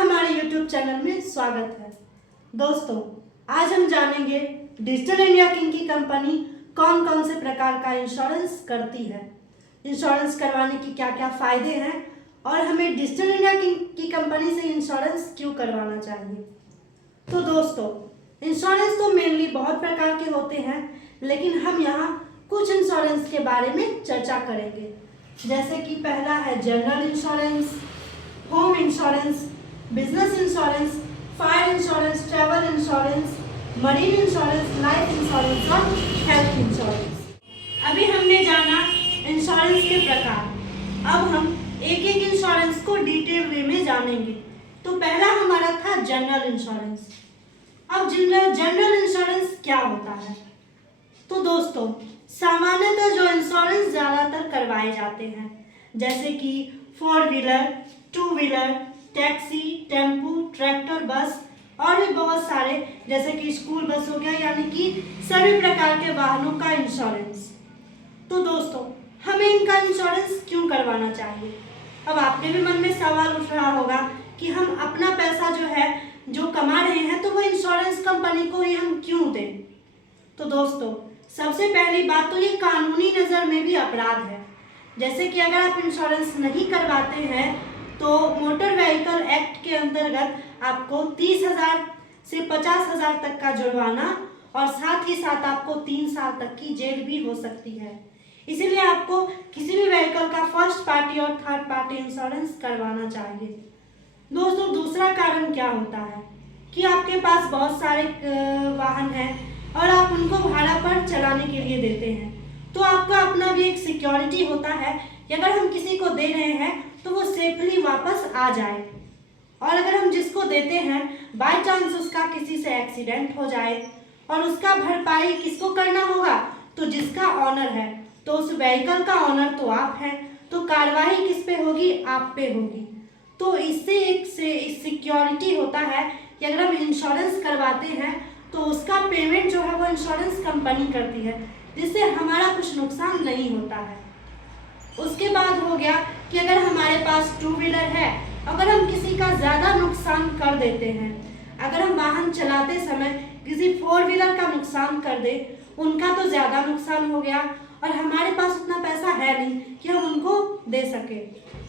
हमारे YouTube channel में स्वागत है। दोस्तों, आज हम जानेंगे डिजिटल इंडिया किंग की कंपनी कौन कौन से प्रकार का इंश्योरेंस करती है, इंश्योरेंस करवाने की क्या क्या फ़ायदे हैं और हमें डिजिटल इंडिया किंग की कंपनी से इंश्योरेंस क्यों करवाना चाहिए। तो दोस्तों, इंश्योरेंस तो मेनली बहुत प्रकार के होते हैं, लेकिन हम यहाँ कुछ इंश्योरेंस के बारे में चर्चा करेंगे। जैसे कि पहला है general insurance, home insurance, business insurance, fire insurance, travel insurance, marine insurance, life insurance और हेल्थ इंश्योरेंस। अभी हमने जाना इंश्योरेंस के प्रकार। अब हम एक एक इंश्योरेंस को डिटेल वे में जानेंगे। तो पहला हमारा था जनरल इंश्योरेंस। अब जनरल इंश्योरेंस क्या होता है? तो दोस्तों, सामान्यतः जो इंश्योरेंस ज़्यादातर करवाए जाते हैं, जैसे कि 4 wheeler, 2 wheeler, taxi, tempo, tractor, बस और भी बहुत सारे, जैसे कि स्कूल बस हो गया, यानी कि सभी प्रकार के वाहनों का इंश्योरेंस। तो दोस्तों, हमें इनका इंश्योरेंस क्यों करवाना चाहिए? अब आपके भी मन में सवाल उठ रहा होगा कि हम अपना पैसा जो कमा रहे हैं, तो वो इंश्योरेंस कंपनी को ही हम क्यों दें? तो दोस्तों, सबसे पहली बात तो ये कानूनी नज़र में भी अपराध है। जैसे कि अगर आप इंश्योरेंस नहीं करवाते हैं तो मोटर व्हीकल एक्ट के अंतर्गत आपको 30,000 से 50,000 तक का जुर्माना और साथ ही साथ आपको 3 साल तक की जेल भी हो सकती है। इसीलिए आपको किसी भी व्हीकल का फर्स्ट पार्टी और थर्ड पार्टी इंश्योरेंस करवाना चाहिए। दोस्तों, दूसरा कारण क्या होता है कि आपके पास बहुत सारे वाहन हैं और आप उनको भाड़ा पर चलाने के लिए देते हैं, तो आपका अपना भी एक सिक्योरिटी होता है कि अगर हम किसी को दे रहे हैं तो वो सेफली वापस आ जाए। और अगर हम जिसको देते हैं बाय चांस उसका किसी से एक्सीडेंट हो जाए और उसका भरपाई किसको करना होगा? तो जिसका ऑनर है, तो उस व्हीकल का ऑनर तो आप हैं, तो कार्रवाई किस पे होगी? आप पे होगी। तो इससे एक सिक्योरिटी होता है कि अगर हम इंश्योरेंस करवाते हैं तो उसका पेमेंट जो है वो इंश्योरेंस कंपनी करती है, जिससे हमारा कुछ नुकसान नहीं होता है। उसके बाद हो गया कि अगर हमारे पास 2 व्हीलर है, अगर हम किसी का ज़्यादा नुकसान कर देते हैं, अगर हम वाहन चलाते समय किसी 4 व्हीलर का नुकसान कर दे, उनका तो ज़्यादा नुकसान हो गया और हमारे पास उतना पैसा है नहीं कि हम उनको दे सके।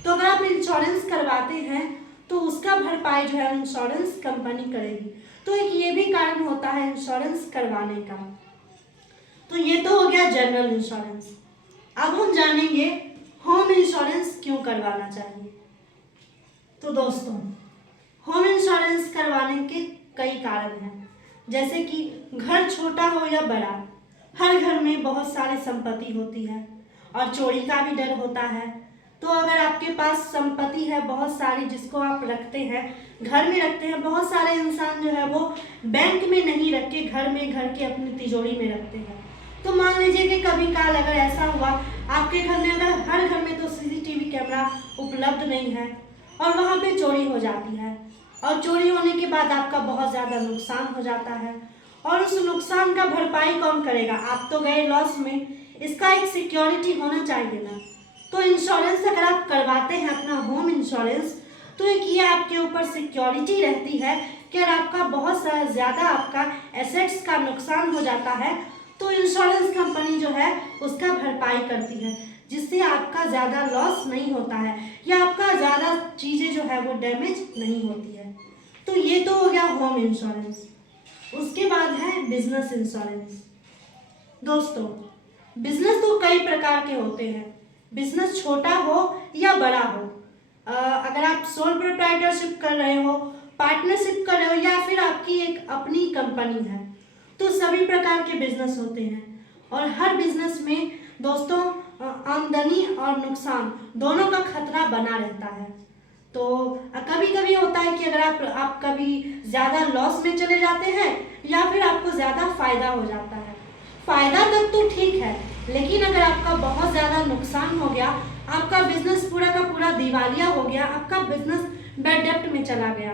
तो अगर आप इंश्योरेंस करवाते हैं तो उसका भरपाई जो है इंश्योरेंस कंपनी करेगी। तो एक ये भी कारण होता है इंश्योरेंस करवाने का। तो ये तो हो गया जनरल इंश्योरेंस। अब हम जानेंगे होम इंश्योरेंस क्यों करवाना चाहिए। तो दोस्तों, होम इंश्योरेंस करवाने के कई कारण हैं। जैसे कि घर छोटा हो या बड़ा, हर घर में बहुत सारी संपत्ति होती है और चोरी का भी डर होता है। तो अगर आपके पास संपत्ति है बहुत सारी जिसको आप रखते हैं, घर में रखते हैं, बहुत सारे इंसान जो है वो बैंक में नहीं रख के घर के अपनी तिजोरी में रखते हैं। तो मान लीजिए कि कभी काल अगर ऐसा हुआ आपके घर में, अगर हर घर में तो सीसीटीवी कैमरा उपलब्ध नहीं है और वहाँ पे चोरी हो जाती है और चोरी होने के बाद आपका बहुत ज़्यादा नुकसान हो जाता है और उस नुकसान का भरपाई कौन करेगा? आप तो गए लॉस में। इसका एक सिक्योरिटी होना चाहिए ना। तो इंश्योरेंस अगर आप करवाते हैं अपना होम इंश्योरेंस, तो एक ये आपके ऊपर सिक्योरिटी रहती है कि अगर आपका बहुत ज़्यादा आपका एसेट्स का नुकसान हो जाता है तो इंश्योरेंस कंपनी जो है उसका भरपाई करती है, जिससे आपका ज़्यादा लॉस नहीं होता है या आपका ज़्यादा चीज़ें जो है वो डैमेज नहीं होती है। तो ये तो हो गया होम इंश्योरेंस। उसके बाद है बिजनेस इंश्योरेंस। दोस्तों, बिजनेस तो कई प्रकार के होते हैं। बिजनेस छोटा हो या बड़ा हो, अगर आप सोल प्रोप्राइटरशिप कर रहे हो, पार्टनरशिप कर रहे हो या फिर आपकी एक अपनी कंपनी है, तो सभी प्रकार के बिजनेस होते हैं। और हर बिजनेस में दोस्तों आमदनी और नुकसान दोनों का खतरा बना रहता है। तो कभी कभी होता है कि अगर आप कभी ज़्यादा लॉस में चले जाते हैं या फिर आपको ज़्यादा फायदा हो जाता है। फायदा तक तो ठीक है, लेकिन अगर आपका बहुत ज़्यादा नुकसान हो गया, आपका बिजनेस पूरा का पूरा दिवालिया हो गया, आपका बिजनेस बैड डेब्ट में चला गया,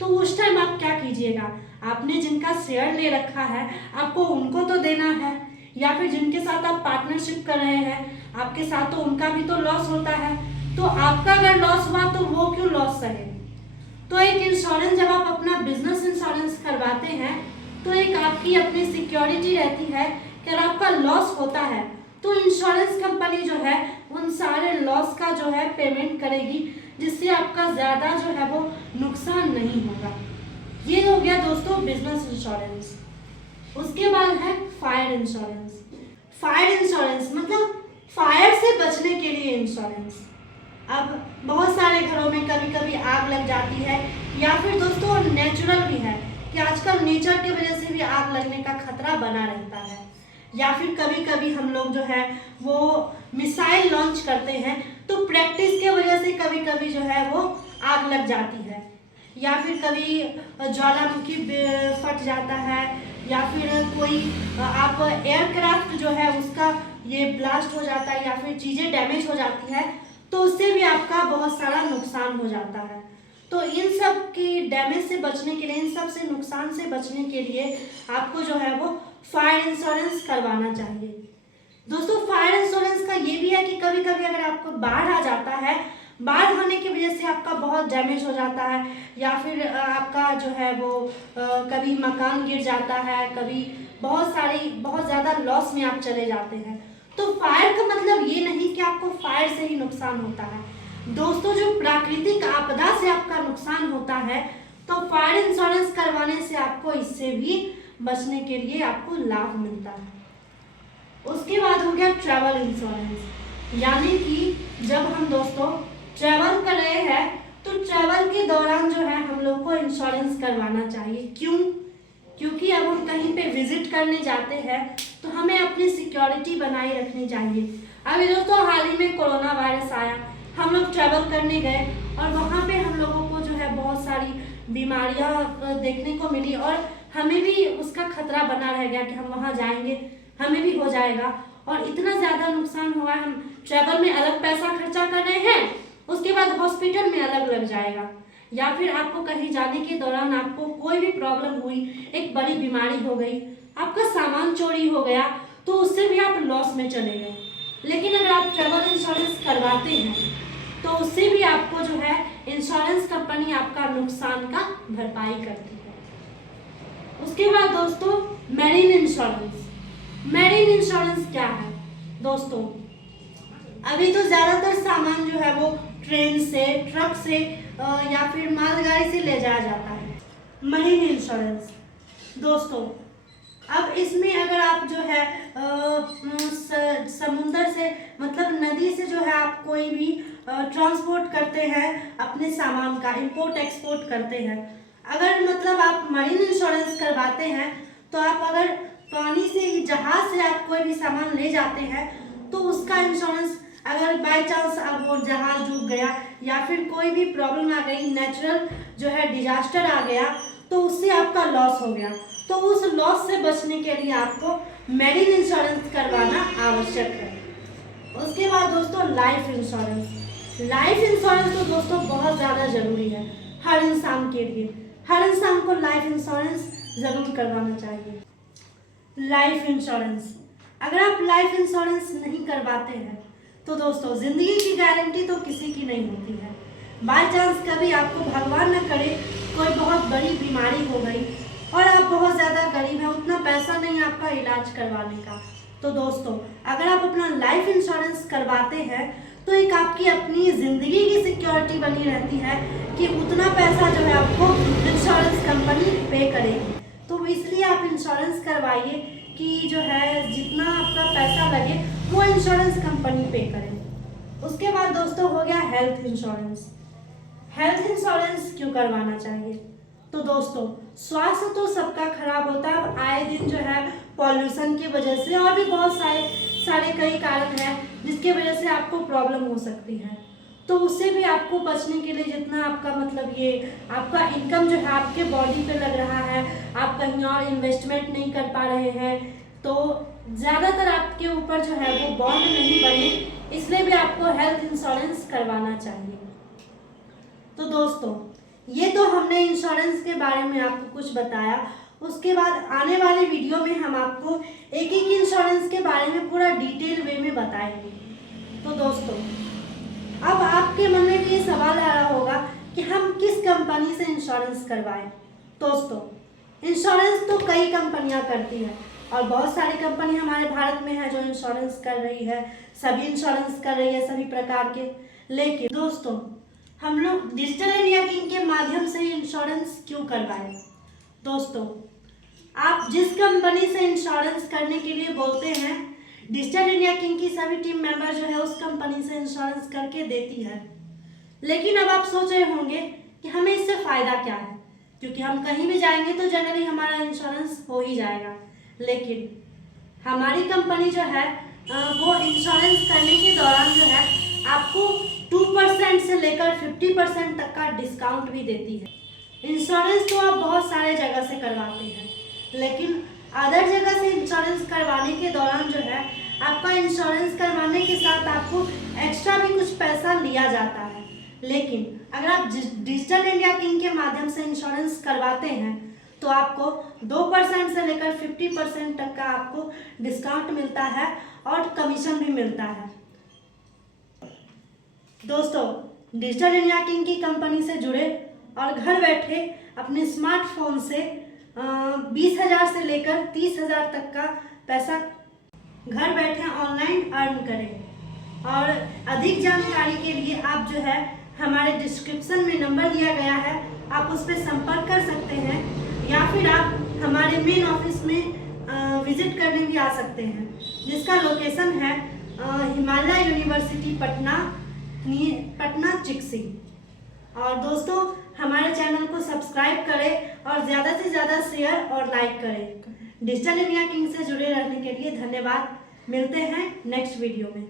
तो उस टाइम आप क्या कीजिएगा? आपने जिनका शेयर ले रखा है आपको उनको तो देना है, या फिर जिनके साथ आप पार्टनरशिप कर रहे हैं आपके साथ, तो उनका भी तो लॉस होता है। तो आपका अगर लॉस हुआ तो वो क्यों लॉस सहे? तो एक इंश्योरेंस, जब आप अपना बिजनेस इंश्योरेंस करवाते हैं तो एक आपकी अपनी सिक्योरिटी रहती है कि अगर आपका लॉस होता है तो इंश्योरेंस कंपनी जो है उन सारे लॉस का जो है पेमेंट करेगी, जिससे आपका ज़्यादा जो है वो नुकसान नहीं होगा। ये हो गया दोस्तों बिजनेस इंश्योरेंस। उसके बाद है फायर इंश्योरेंस। फायर इंश्योरेंस मतलब फायर से बचने के लिए इंश्योरेंस। अब बहुत सारे घरों में कभी कभी आग लग जाती है, या फिर दोस्तों नेचुरल भी है कि आजकल नेचर की वजह से भी आग लगने का खतरा बना रहता है, या फिर कभी कभी हम लोग जो है वो मिसाइल लॉन्च करते हैं तो प्रैक्टिस के वजह से कभी कभी जो है वो आग लग जाती है, या फिर कभी ज्वालामुखी फट जाता है, या फिर कोई आप एयरक्राफ्ट जो है उसका ये ब्लास्ट हो जाता है, या फिर चीज़ें डैमेज हो जाती है तो उससे भी आपका बहुत सारा नुकसान हो जाता है। तो इन सब की डैमेज से बचने के लिए, इन सब से नुकसान से बचने के लिए आपको जो है वो फायर इंश्योरेंस करवाना चाहिए। दोस्तों फायर इंश्योरेंस का ये भी है कि कभी कभी अगर आपको बाढ़ आ जाता है, बाढ़ आने की वजह से आपका बहुत डैमेज हो जाता है, या फिर आपका जो है वो कभी मकान गिर जाता है, कभी बहुत ज़्यादा लॉस में आप चले जाते हैं, तो फायर का मतलब ये नहीं कि आपको फायर से ही नुकसान होता है। दोस्तों जो प्राकृतिक आपदा से आपका नुकसान होता है तो फायर इंश्योरेंस करवाने से आपको इससे भी बचने के लिए आपको लाभ मिलता है। उसके बाद हो गया ट्रैवल इंश्योरेंस, यानी कि जब हम दोस्तों ट्रैवल कर रहे हैं तो ट्रैवल के दौरान जो है हम लोग को इंश्योरेंस करवाना चाहिए। क्यों? क्योंकि अब हम कहीं पे विजिट करने जाते हैं तो हमें अपनी सिक्योरिटी बनाए रखनी चाहिए। अभी दोस्तों हाल ही में कोरोना वायरस आया, हम लोग ट्रैवल करने गए और वहाँ पे हम लोगों को जो है बहुत सारी बीमारियाँ देखने को मिली, और हमें भी उसका खतरा बना रह गया कि हम वहाँ जाएंगे हमें भी हो जाएगा, और इतना ज़्यादा नुकसान हुआ, हम ट्रैवल में अलग पैसा खर्चा कर रहे हैं, उसके बाद हॉस्पिटल में अलग लग जाएगा, या फिर आपको कहीं जाने के दौरान आपको कोई भी प्रॉब्लम हुई, एक बड़ी बीमारी हो गई, आपका सामान चोरी हो गया, तो उससे भी आप लॉस में चले गए। लेकिन अगर आप ट्रैवल इंश्योरेंस करवाते हैं तो उससे भी आपको जो है इंश्योरेंस कंपनी आपका नुकसान का भरपाई करती है। उसके बाद दोस्तों मैरीन इंश्योरेंस। मैरीन इंश्योरेंस क्या है दोस्तों? अभी तो ज़्यादातर सामान जो है वो ट्रेन से, ट्रक से या फिर मालगाड़ी से ले जाया जाता है। मरीन इंश्योरेंस दोस्तों, अब इसमें अगर आप जो है समुंदर से मतलब नदी से जो है आप कोई भी ट्रांसपोर्ट करते हैं अपने सामान का, इंपोर्ट एक्सपोर्ट करते हैं, अगर मतलब आप मरीन इंश्योरेंस करवाते हैं तो आप अगर पानी से ही जहाज से आप कोई भी सामान ले जाते हैं तो उसका इंश्योरेंस, अगर बाय चांस अब वो जहाज डूब गया या फिर कोई भी प्रॉब्लम आ गई, नेचुरल जो है डिजास्टर आ गया, तो उससे आपका लॉस हो गया, तो उस लॉस से बचने के लिए आपको मेडिकल इंश्योरेंस करवाना आवश्यक है। उसके बाद दोस्तों लाइफ इंश्योरेंस। लाइफ इंश्योरेंस तो दोस्तों बहुत ज़्यादा ज़रूरी है हर इंसान के लिए। हर इंसान को लाइफ इंश्योरेंस ज़रूर करवाना चाहिए। लाइफ इंश्योरेंस, अगर आप लाइफ इंश्योरेंस नहीं करवाते हैं तो दोस्तों ज़िंदगी की गारंटी तो किसी की नहीं होती है। बाय चांस कभी आपको भगवान न करे कोई बहुत बड़ी बीमारी हो गई और आप बहुत ज़्यादा गरीब हैं, उतना पैसा नहीं आपका इलाज करवाने का, तो दोस्तों अगर आप अपना लाइफ इंश्योरेंस करवाते हैं तो एक आपकी अपनी ज़िंदगी की सिक्योरिटी बनी रहती है कि उतना पैसा जो है आपको इंश्योरेंस कंपनी पे करेगी। तो इसलिए आप इंश्योरेंस करवाइए कि जो है जितना आपका पैसा लगे वो इंश्योरेंस कंपनी पे करे। उसके बाद दोस्तों हो गया हेल्थ इंश्योरेंस। हेल्थ इंश्योरेंस क्यों करवाना चाहिए? तो दोस्तों स्वास्थ्य तो सबका खराब होता है, आए दिन जो है पॉल्यूशन की वजह से और भी बहुत सारे कई कारण हैं जिसकी वजह से आपको प्रॉब्लम हो सकती है। तो उससे भी आपको बचने के लिए जितना आपका मतलब ये आपका इनकम जो है आपके बॉडी पे लग रहा है, आप कहीं और इन्वेस्टमेंट नहीं कर पा रहे हैं, तो ज़्यादातर आपके ऊपर जो है वो बॉन्ड नहीं बने, इसलिए भी आपको हेल्थ इंश्योरेंस करवाना चाहिए। तो दोस्तों ये तो हमने इंश्योरेंस के बारे में आपको कुछ बताया। उसके बाद आने वाले वीडियो में हम आपको एक एक इंश्योरेंस के बारे में पूरा डिटेल वे में बताएंगे। तो दोस्तों अब आपके मन में भी ये सवाल आ रहा होगा कि हम किस कंपनी से इंश्योरेंस करवाएं। दोस्तों, इंश्योरेंस तो कई कंपनियां करती है और बहुत सारी कंपनी हमारे भारत में है जो इंश्योरेंस कर रही है, सभी इंश्योरेंस कर रही है सभी प्रकार के। लेकिन दोस्तों, हम लोग डिजिटल इंडिया किंग के माध्यम से इंश्योरेंस क्यों करवाएं? दोस्तों, आप जिस कंपनी से इंश्योरेंस करने के लिए बोलते हैं, डिजिटल इंडिया किंग की सभी टीम मेंबर जो है उस कंपनी से इंश्योरेंस करके देती है। लेकिन अब आप सोच रहे होंगे कि हमें इससे फ़ायदा क्या है, क्योंकि हम कहीं भी जाएंगे तो जनरली हमारा इंश्योरेंस हो ही जाएगा। लेकिन हमारी कंपनी जो है वो इंश्योरेंस करने के दौरान जो है आपको 2% से लेकर 50% तक का डिस्काउंट भी देती है। इंश्योरेंस तो आप बहुत सारे जगह से करवाते हैं, लेकिन अदर जगह से इंश्योरेंस करवाने के दौरान जो है आपका इंश्योरेंस करवाने के साथ आपको एक्स्ट्रा भी कुछ पैसा लिया जाता है। लेकिन अगर आप डिजिटल इंडिया किंग के माध्यम से इंश्योरेंस करवाते हैं तो आपको 2% से लेकर 50% तक का आपको डिस्काउंट मिलता है और कमीशन भी मिलता है। दोस्तों, डिजिटल इंडिया किंग की कंपनी से जुड़े और घर बैठे अपने स्मार्टफोन से 20,000 से लेकर 30,000 तक का पैसा घर बैठे ऑनलाइन अर्न करें। और अधिक जानकारी के लिए आप जो है हमारे डिस्क्रिप्शन में नंबर दिया गया है, आप उस पर संपर्क कर सकते हैं, या फिर आप हमारे मेन ऑफिस में विजिट करने भी आ सकते हैं, जिसका लोकेशन है हिमालय यूनिवर्सिटी पटना चिक्सी। और दोस्तों, हमारे चैनल को सब्सक्राइब करें और ज़्यादा से ज़्यादा शेयर और लाइक करें। डिजिटल इंडिया किंग से जुड़े रहने के लिए धन्यवाद। मिलते हैं नेक्स्ट वीडियो में।